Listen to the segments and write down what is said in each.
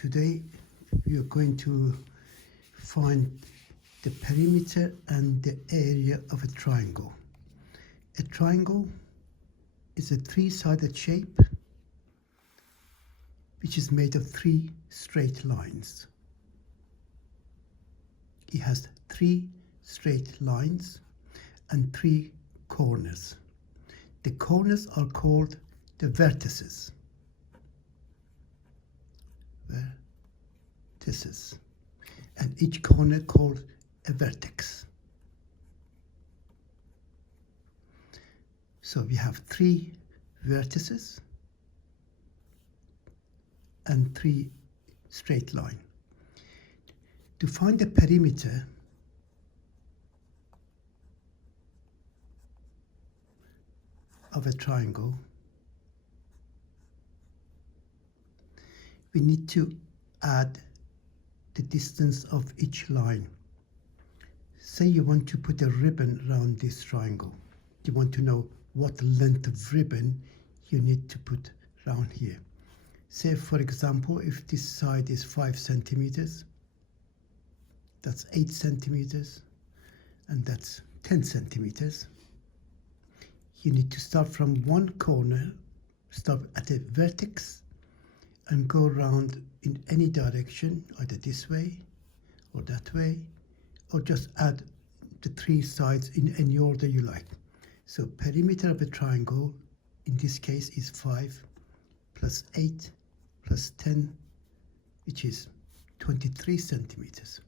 Today we are going to find the perimeter and the area of a triangle. A triangle is a three-sided shape which is made of three straight lines. It has three straight lines and three corners. The corners are called the vertices. Vertices. And each corner called a vertex. So we have three vertices and three straight lines. To find the perimeter, of a triangle, we need to add the distance of each line. Say you want to put a ribbon around this triangle. You want to know what length of ribbon you need to put around here. Say, for example, if this side is 5 centimeters, that's 8 centimeters, and that's 10 centimeters. You need to start from one corner, start at a vertex, and go around in any direction, either this way or that way, or just add the three sides in any order you like. So perimeter of a triangle, in this case, is 5 plus 8 plus 10, which is 23 centimeters.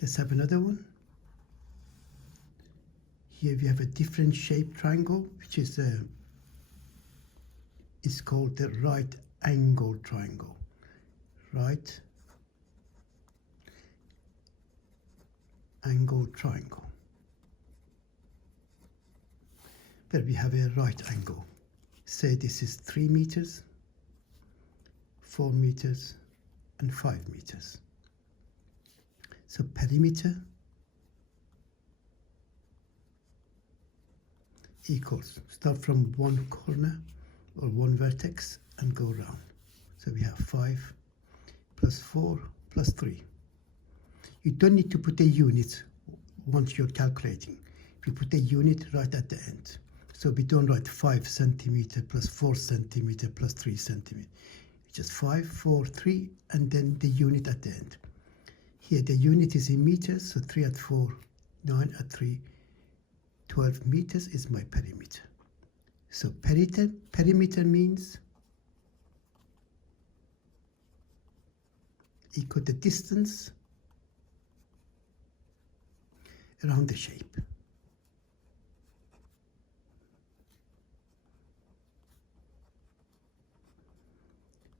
Let's have another one. Here we have a different shaped triangle, which is called the right angle triangle. Right angle triangle. Where we have a right angle. Say this is 3 meters, 4 meters, and 5 meters. So perimeter equals, start from one corner or one vertex and go around. So we have 5 plus 4 plus 3. You don't need to put a unit once you're calculating. We put a unit right at the end. So we don't write 5 centimeter plus 4 centimeter plus 3 centimeter. It's just 5, 4, 3, and then the unit at the end. Here the unit is in meters, so 3 at 4, 9 at 3, 12 meters is my perimeter. So perimeter means equal the distance around the shape.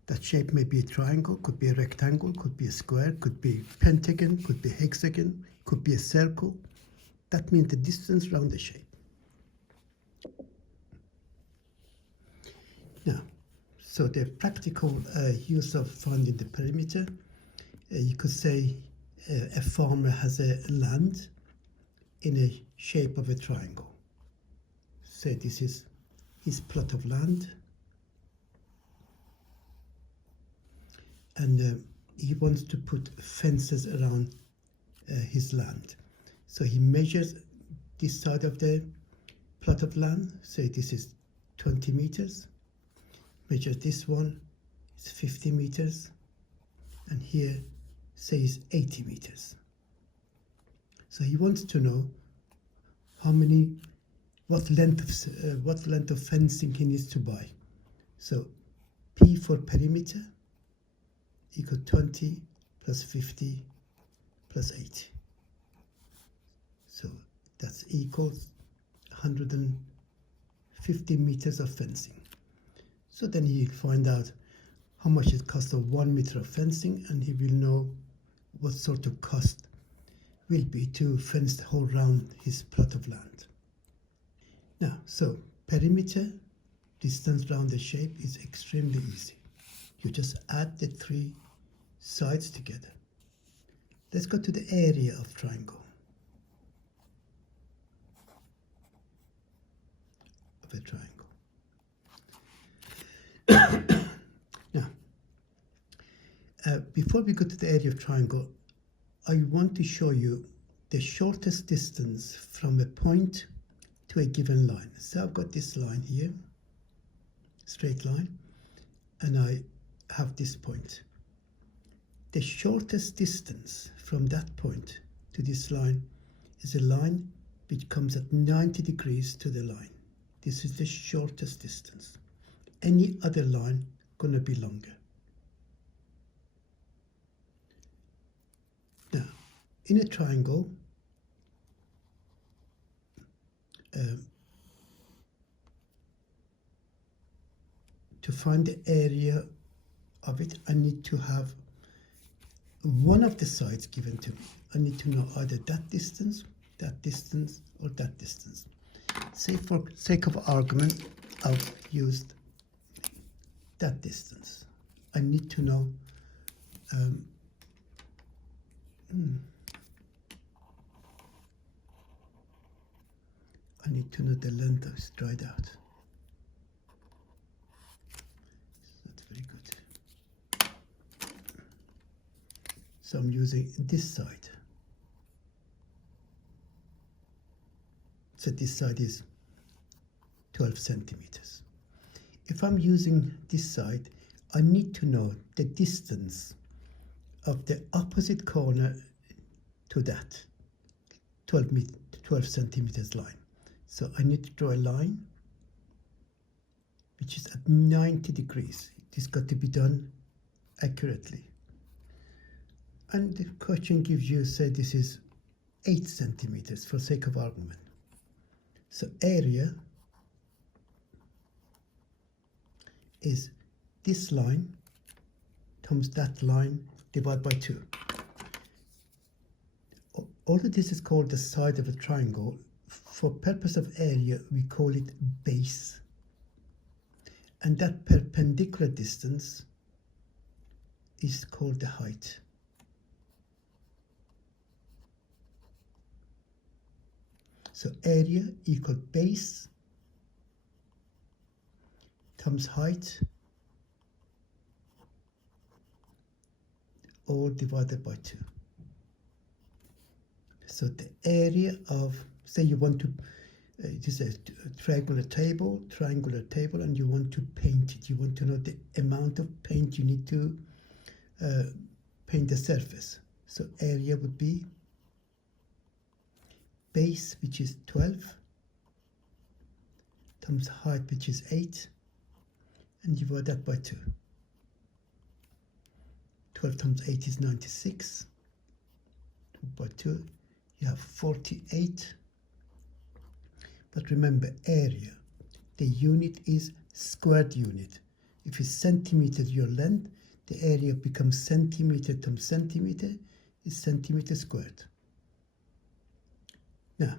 That shape may be a triangle, could be a rectangle, could be a square, could be a pentagon, could be a hexagon, could be a circle. That means the distance around the shape. Now, so the practical use of finding the perimeter, you could say a farmer has a land in a shape of a triangle. Say this is his plot of land, and he wants to put fences around his land. So he measures this side of the plot of land, say this is 20 meters, measure this one, it's 50 meters, and here says 80 meters. So he wants to know what length of fencing he needs to buy. So P for perimeter equal 20 plus 50 plus 80. So that's equals 150 meters of fencing. So then he'll find out how much it costs of 1 meter of fencing, and he will know what sort of cost will be to fence the whole round his plot of land. Now, so perimeter, distance around the shape, is extremely easy. You just add the three sides together. Let's go to the area of triangle. Of a triangle. Before we go to the area of triangle, I want to show you the shortest distance from a point to a given line. So I've got this line here, straight line, and I have this point. The shortest distance from that point to this line is a line which comes at 90 degrees to the line. This is the shortest distance. Any other line gonna be longer. Now, in a triangle, to find the area of it, I need to have one of the sides given to me. I need to know either that distance, or that distance. Say for sake of argument, I've used that distance. I need to know I need to know the length of dried out. That's very good. So I'm using this side. So this side is 12 centimeters. If I'm using this side, I need to know the distance of the opposite corner to that 12 centimeters line. So I need to draw a line which is at 90 degrees. It has got to be done accurately. And the question gives you, say this is 8 centimeters for sake of argument. So area is this line times that line divided by 2. Although this is called the side of a triangle, for purpose of area we call it base. And that perpendicular distance is called the height. So area equal base times height, all divided by 2. So the area of, say you want to, it is a triangular table, and you want to paint it. You want to know the amount of paint you need to paint the surface. So area would be base, which is 12, times height, which is 8, and divide that by 2. 12 times 8 is 96. By 2, you have 48. But remember, area, the unit is squared unit. If it's centimeter your length, the area becomes centimeter times centimeter is centimeter squared. Now,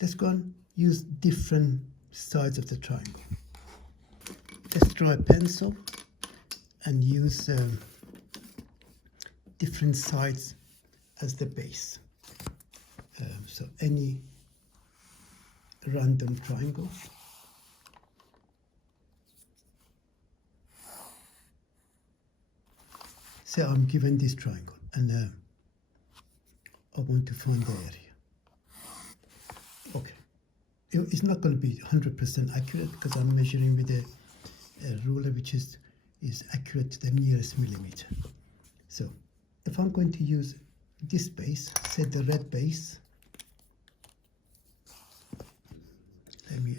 let's go and use different sides of the triangle. Let's draw a pencil and use different sides as the base. So any random triangle. Say I'm given this triangle and I want to find the area. Okay, it's not going to be 100% accurate because I'm measuring with a ruler which is accurate to the nearest millimeter. So if I'm going to use this base, say the red base, let me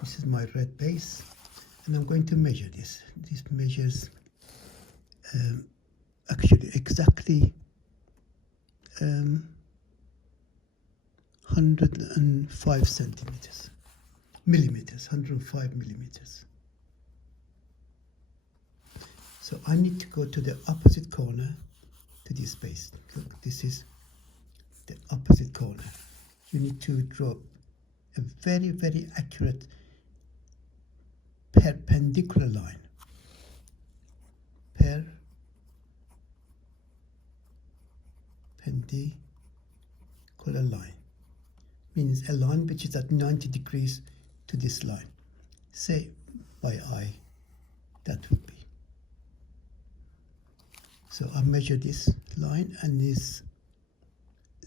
this is my red base, and I'm going to measure this. This measures actually exactly 105 centimeters, millimeters, 105 millimeters. So I need to go to the opposite corner to this base. Look, this is the opposite corner. You need to draw a very, very accurate perpendicular line. Perpendicular line means a line which is at 90 degrees to this line. Say by eye that would be. So I measure this line, and it's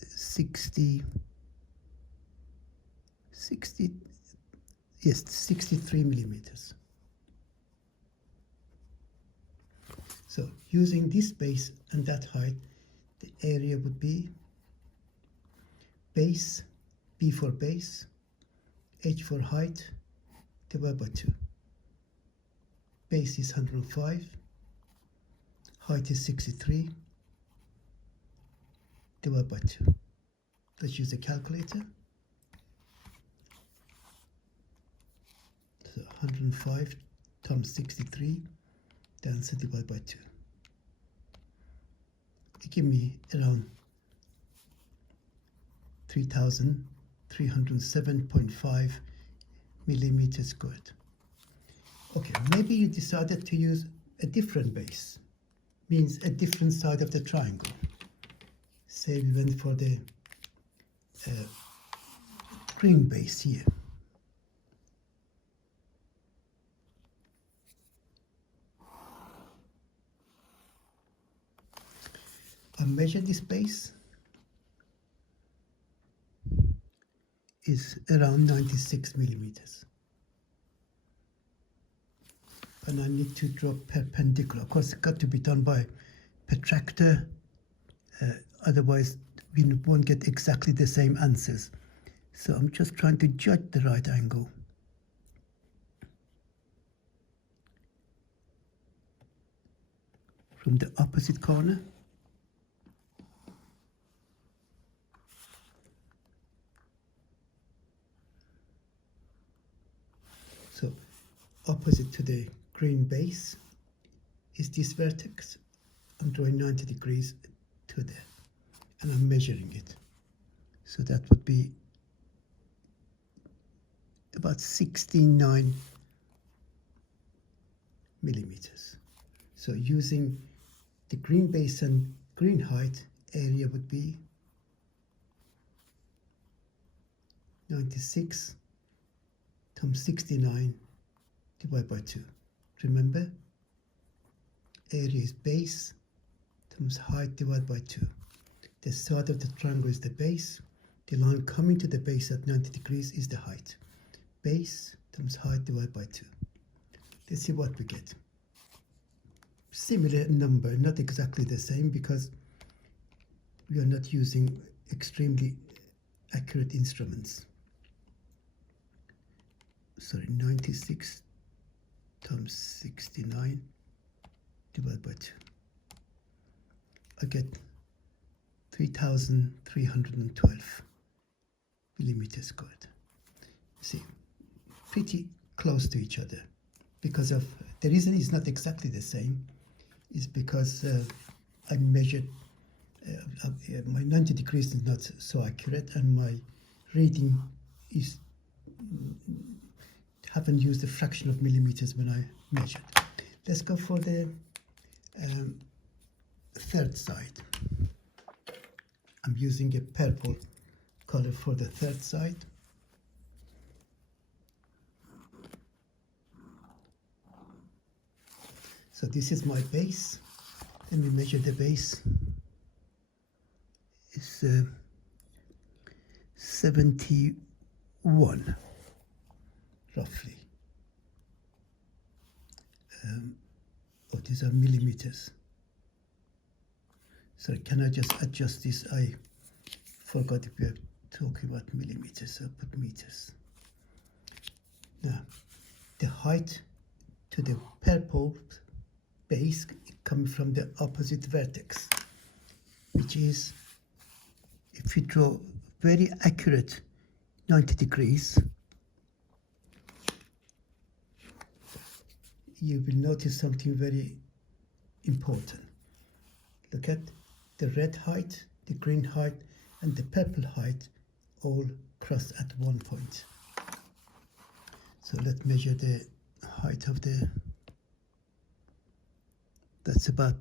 63 millimeters. So using this base and that height, the area would be base, B for base, H for height, divided by 2. Base is 105, height is 63, divided by 2. Let's use a calculator. So 105 times 63, the answer divided by 2. It gives me around 3,307.5 millimeters squared. Okay, maybe you decided to use a different base, means a different side of the triangle. Say we went for the green base here. I measure this base is around 96 millimeters. And I need to draw perpendicular. Of course, it's got to be done by protractor, otherwise we won't get exactly the same answers. So I'm just trying to judge the right angle. From the opposite corner. So opposite to the green base is this vertex. I'm drawing 90 degrees to there, and I'm measuring it. So that would be about 69 millimeters. So using the green base and green height, area would be 96 times 69 divided by 2. Remember, area is base times height divided by 2. The side of the triangle is the base. The line coming to the base at 90 degrees is the height. Base times height divided by 2. Let's see what we get. Similar number, not exactly the same, because we are not using extremely accurate instruments. Sorry, 96 times 69 divided by 2. I get 3,312 millimeters squared. See, pretty close to each other. Because of the reason it's not exactly the same is because I measured my 90 degrees is not so accurate, and my reading is haven't used a fraction of millimeters when I measured. Let's go for the third side. I'm using a purple color for the third side. So this is my base. Let me measure the base. It's 71, roughly. Oh, these are millimeters. Sorry, can I just adjust this? I forgot if we are talking about millimeters, so I put meters. Now, the height to the purple base coming from the opposite vertex, which is, if you draw very accurate 90 degrees, you will notice something very important. Look at the red height, the green height, and the purple height all cross at one point. So let's measure the height of the, that's about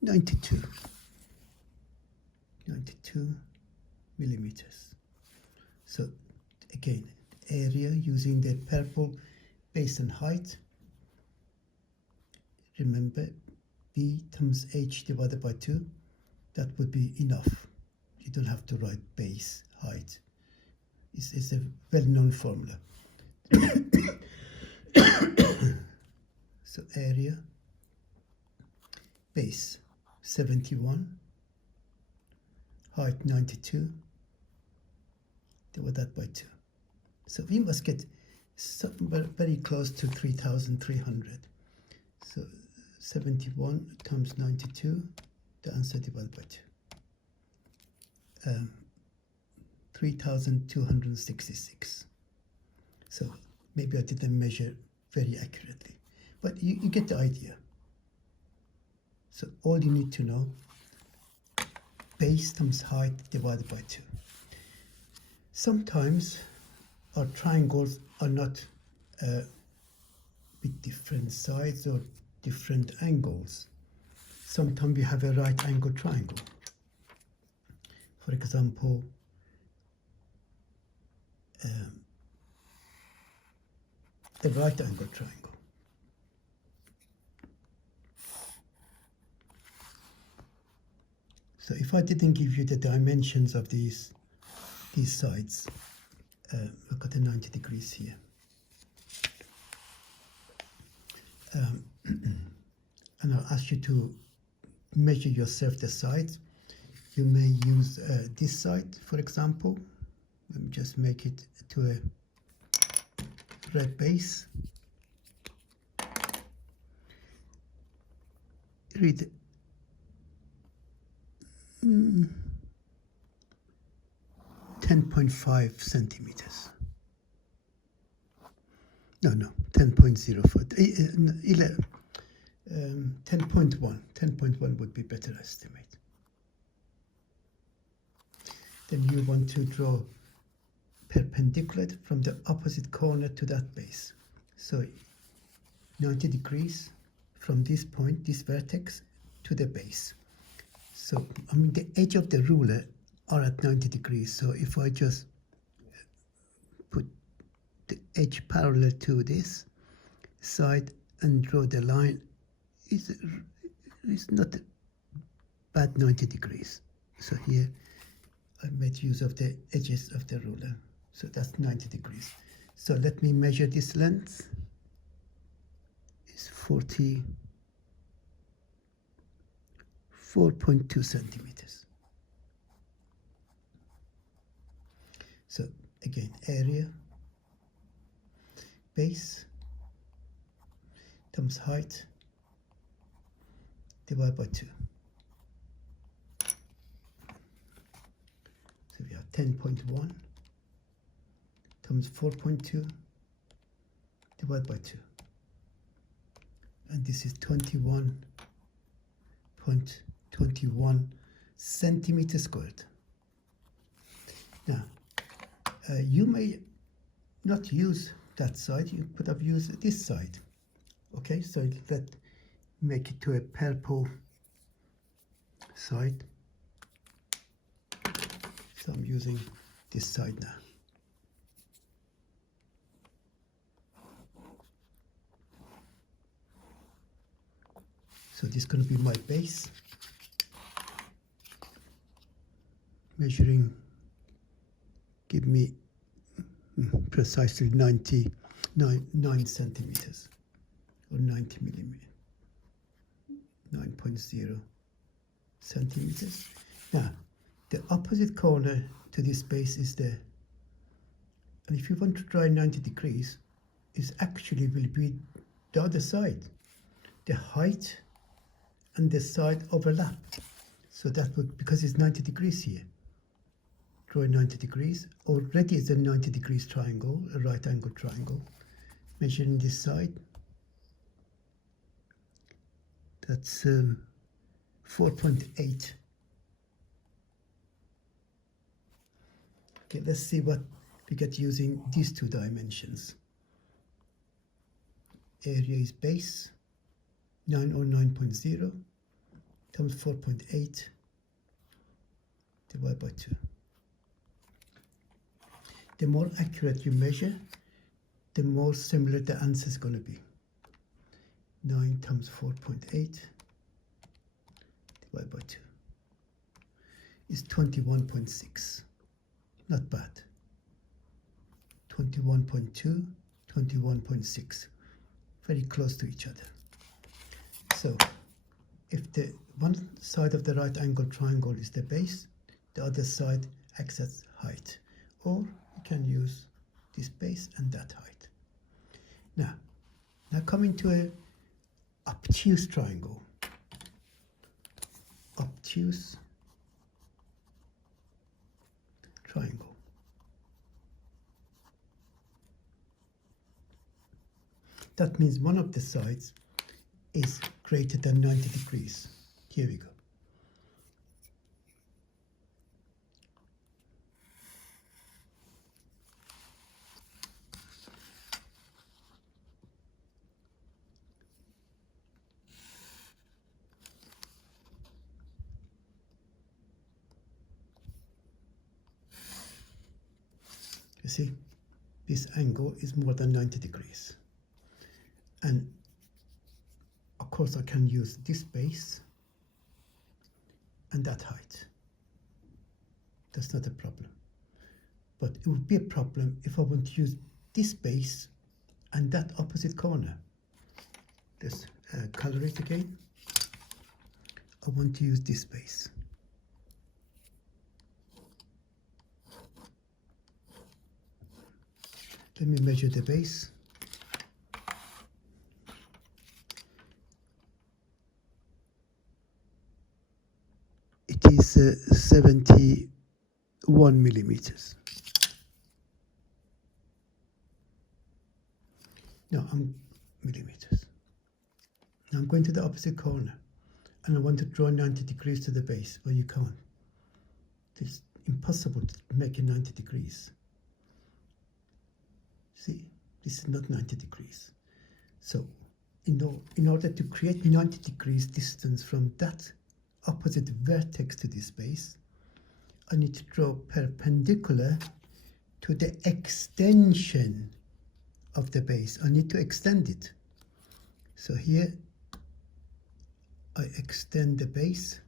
92 millimeters. So again, area using the purple base and height. Remember, b times h divided by 2, that would be enough. You don't have to write base, height. It's a well-known formula. So area, base 71, height 92, divide that by 2. So we must get very close to 3,300. So 71 times 92, the answer divided by 2. 3,266. So maybe I didn't measure very accurately, but you get the idea. So all you need to know, base times height divided by 2. Sometimes our triangles are not with different sides or different angles. Sometimes we have a right angle triangle. For example, a right angle triangle. So if I didn't give you the dimensions of these sides, look at the 90 degrees here. And I'll ask you to measure yourself the sides. You may use this side, for example. Let me just make it to a red base. Read 10.5 centimeters. No, 10.04. 10.1. 10.1 would be better estimate. Then you want to draw perpendicular from the opposite corner to that base. So 90 degrees from this point, this vertex, to the base. So I mean the edge of the ruler are at 90 degrees. So if I just put the edge parallel to this side and draw the line, it's not a bad 90 degrees. So here I made use of the edges of the ruler. So that's 90 degrees. So let me measure this length. It's 44.2 centimeters. So again, area, base times height divided by 2. So we have 10.1 times 4.2 divided by 2. And this is 21.21 centimeters squared. Now, you may not use that side, you could have used this side. Okay, so let's make it to a purple side. So I'm using this side now. So this is going to be my base. Measuring, give me precisely 9 centimeters or 90 millimeters. 9.0 centimeters. Now, the opposite corner to this base is there. And if you want to draw 90 degrees, it actually will be the other side. The height and the side overlap. So that would, because it's 90 degrees here, draw 90 degrees. Already it's a 90 degrees triangle, a right angle triangle. Measuring this side. That's 4.8. Okay, let's see what we get using these two dimensions. Area is base, 9 or 9.0 times 4.8 divided by 2. The more accurate you measure, the more similar the answer is going to be. 9 times 4.8 divided by 2 is 21.6. Not bad. 21.2, 21.6. Very close to each other. So if the one side of the right angle triangle is the base, the other side acts as height. Or you can use this base and that height. Now coming to a obtuse triangle. Obtuse triangle. That means one of the sides is greater than 90 degrees. Here we go. You see, this angle is more than 90 degrees. And of course I can use this base and that height. That's not a problem. But it would be a problem if I want to use this base and that opposite corner. Let's color it again. I want to use this base. Let me measure the base. It is 71 millimeters. No, millimeters. Now I'm going to the opposite corner and I want to draw 90 degrees to the base. Well, you can't. It's impossible to make it 90 degrees. See, this is not 90 degrees. So in order to create 90 degrees distance from that opposite vertex to this base, I need to draw perpendicular to the extension of the base. I need to extend it. So here I extend the base.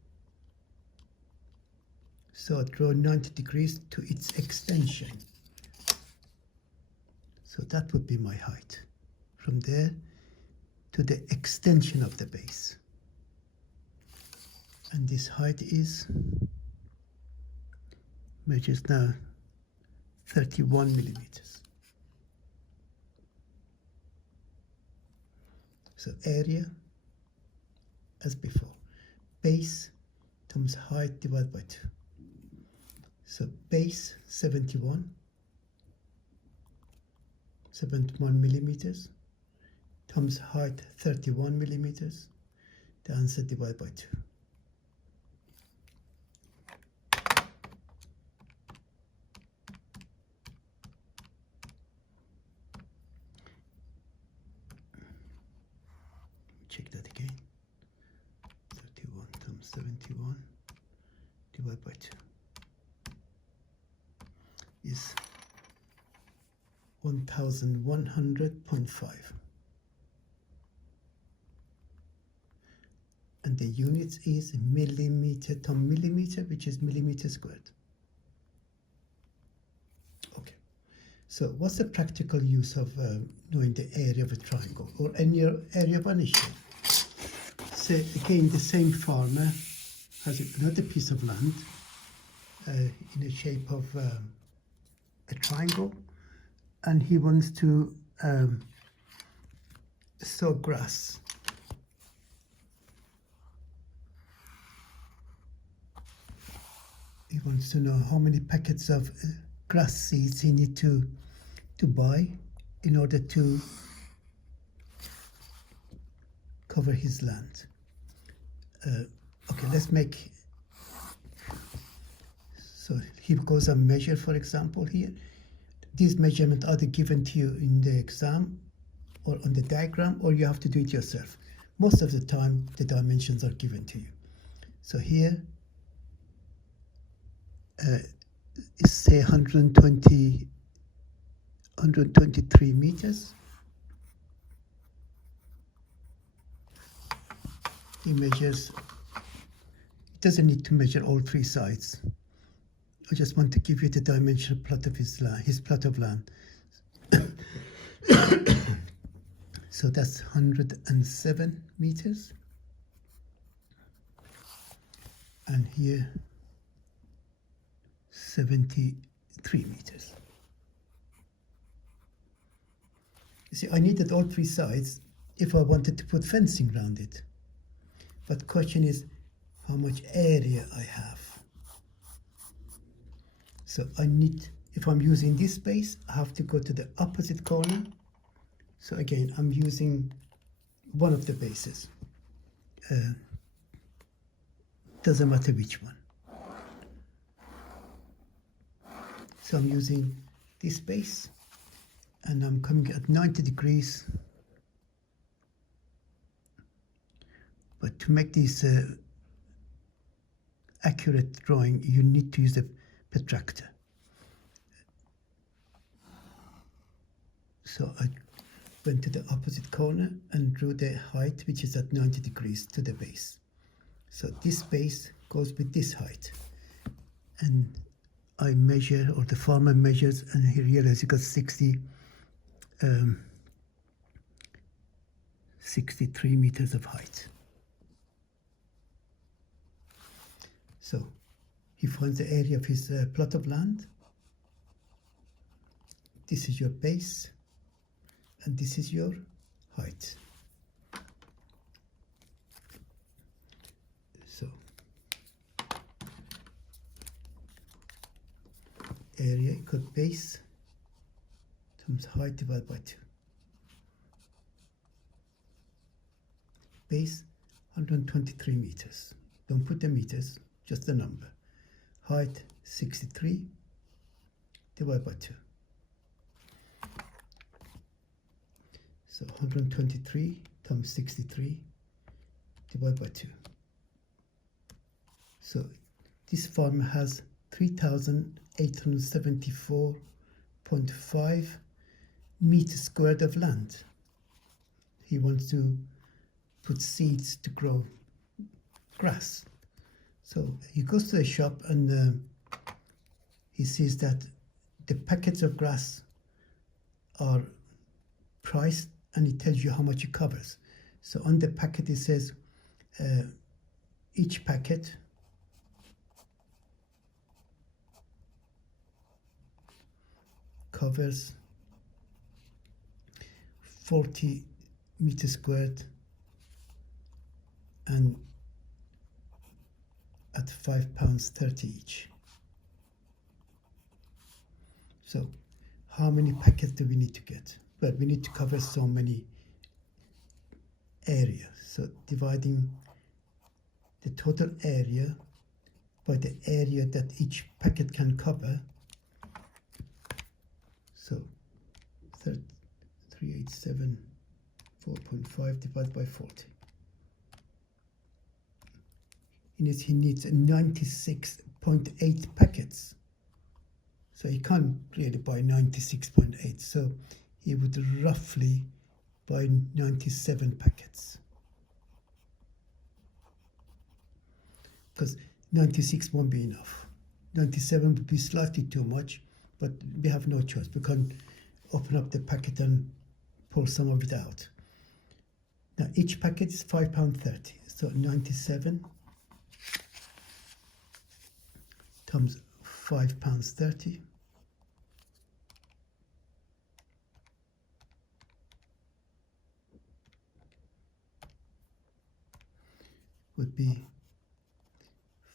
So I draw 90 degrees to its extension. So that would be my height, from there to the extension of the base. And this height measures now 31 millimeters. So area, as before, base times height divided by 2. So base 71 millimeters times height 31 millimeters. The answer divided by 2. Check that again. 31 times 71 divided by 2 is 1100.5. And the units is millimeter to millimeter, which is millimeter squared. Okay. So what's the practical use of knowing the area of a triangle or any area of an issue? So again, the same farmer has another piece of land in the shape of a triangle, and he wants to sow grass. He wants to know how many packets of grass seeds he needs to buy in order to cover his land. Okay, let's make, so he goes and measure, for example, here. These measurements are given to you in the exam or on the diagram, or you have to do it yourself. Most of the time, the dimensions are given to you. So here, say 120 123 meters. He measures, it doesn't need to measure all three sides. I just want to give you the dimensional plot of his plot of land. So that's 107 meters. And here 73 meters. You see, I needed all three sides if I wanted to put fencing around it. But the question is how much area I have. So I need, if I'm using this space, I have to go to the opposite corner. So again, I'm using one of the bases. Doesn't matter which one. So I'm using this base and I'm coming at 90 degrees. But to make this accurate drawing, you need to use a protractor. So I went to the opposite corner and drew the height, which is at 90 degrees to the base. So this base goes with this height. And I measure, or the farmer measures, and he realizes he got 63 meters of height. So he finds the area of his plot of land. This is your base, and this is your height. So area equal base times height divided by 2. Base 123 meters. Don't put the meters, just the number. Height 63 divided by 2. So 123 times 63 divided by 2. So this farm has 3,874.5 meters squared of land. He wants to put seeds to grow grass. So he goes to a shop and he sees that the packets of grass are priced and it tells you how much it covers. So on the packet it says each packet covers 40 meters squared and at £5.30 each. So how many packets do we need to get? Well, we need to cover so many areas. So dividing the total area by the area that each packet can cover. So 387.4.5 divided by 40. He needs 96.8 packets. So he can't really buy 96.8. So he would roughly buy 97 packets. Because 96 won't be enough. 97 would be slightly too much, but we have no choice. We can't open up the packet and pull some of it out. Now each packet is £5.30. So 97 times £5.30 would be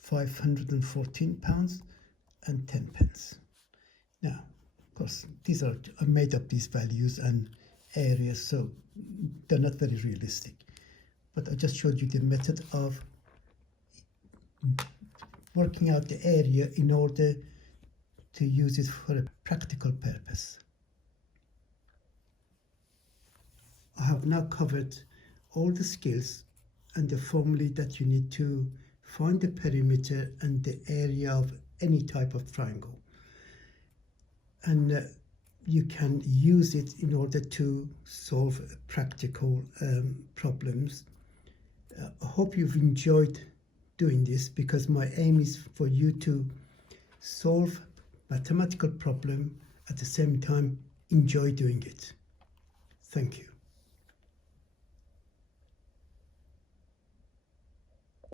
£514 and 10 pence. Now, of course, these are I made up these values and areas, so they're not very realistic. But I just showed you the method of working out the area in order to use it for a practical purpose. I have now covered all the skills and the formulae that you need to find the perimeter and the area of any type of triangle. And you can use it in order to solve practical problems. I hope you've enjoyed doing this, because my aim is for you to solve mathematical problem at the same time enjoy doing it. Thank you.